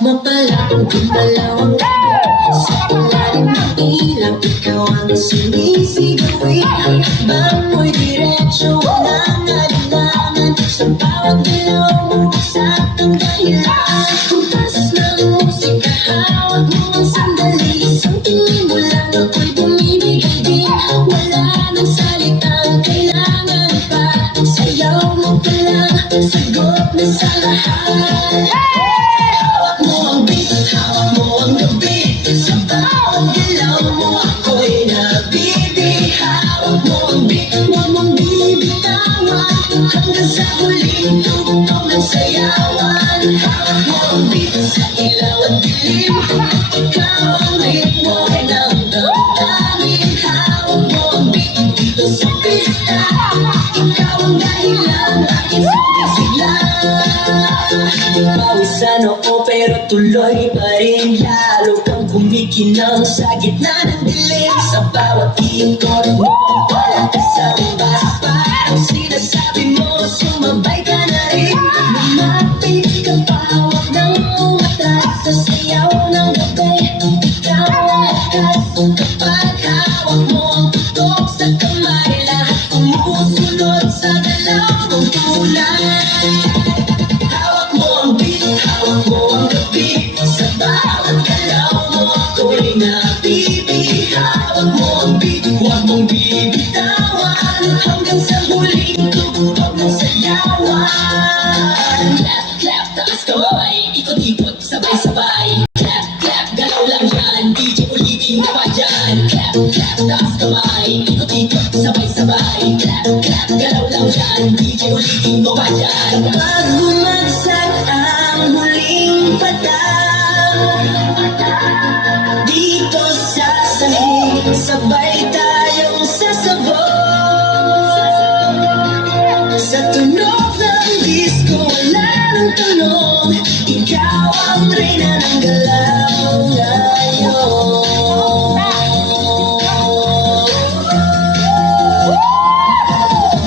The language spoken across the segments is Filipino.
Mapalakong gumalaw sa ilalim ng ilaw, ikaw ang sumisigawi. Habang mo'y diretsyo, walang alinlangan. Sa bawat galaw mo, saktong dahilan. Kumpas ng musika, hawak mo ang sandali. Isang tingin mo lang, ako'y bumibigay din. Wala nang salitang kailangan pa. Sayaw mo pa lang, sagot na sa lahat. Hawak mo ang beat, hawak mo ang gabi. Sa bawat galaw mo, ako'y nabibig. Hawak mo ang beat, huwag mong bibitawan. Hanggang sa huling tugtog ng sayawan. Hawak mo ang beat sa ilaw at dilim. Ikaw ang ritmo ng damdamin. Hawak mo ang beat dito sa pista. Ikaw ang dahilan, bakit sumisigla. Pawisan ako pero tuloy pa rin. Lalo kang kumikinang sa gitna ng dilim. Sa bawat ikot mo, wala ka sa umbas. Parang sinasabi mo, sumabay ka na rin. Lumapit ka pa, huwag nang umatras. Sa sayaw ng gabi, ikaw ang lakas. Kapag hawak mo ang tutok sa kamay, lahat kumusunod sa dalaw mong tulay. Hawak mo ang beat, hawak mo ang gabi. Sa bawat galaw mo, ako'y nabibig. Hawak mo ang beat, huwag mong bibitawan. Hanggang sa huling tugtog ng sayawan. Clap, clap, taas kamay, ikot-ikot, sabay-sabay. Clap, clap, galaw lang yan, DJ ulitin mo pa dyan. Clap, clap, taas kamay, ikot-ikot, sabay-sabay. Clap, clap, galaw lang yan, DJ ulitin mo pa dyan. Pag bumagsak ang huling patang, dito sa sahig, sabay tayong sasabog. Sa tunog ng disco, wala nang tanong. Ikaw ang reyna ng galaw ngayon.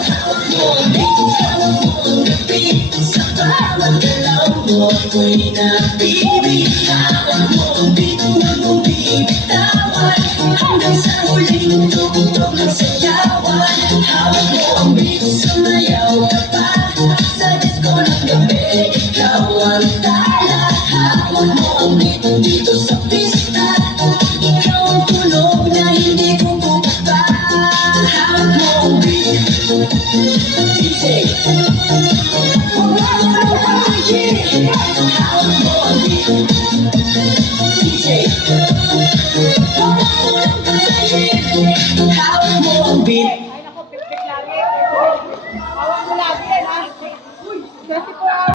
Hawak mo ang beat, hawak mo ang gabi. Sa bawat galaw mo, ako'y nabibig. Hawak mo ang beat, huwag mong bibitawan. Hanggang sa huling tugtog ng sayawan. Hawak mo ang beat, sumayaw ka pa. Sa disco ng gabi, ikaw ang tala. Hawak mo ang beat dito sa pista. Ikaw ang tunog na hindi ko bubaba. Hawak mo ang beat, DJ. Hawak mo ang beat, DJ. Hawak mo ang beat.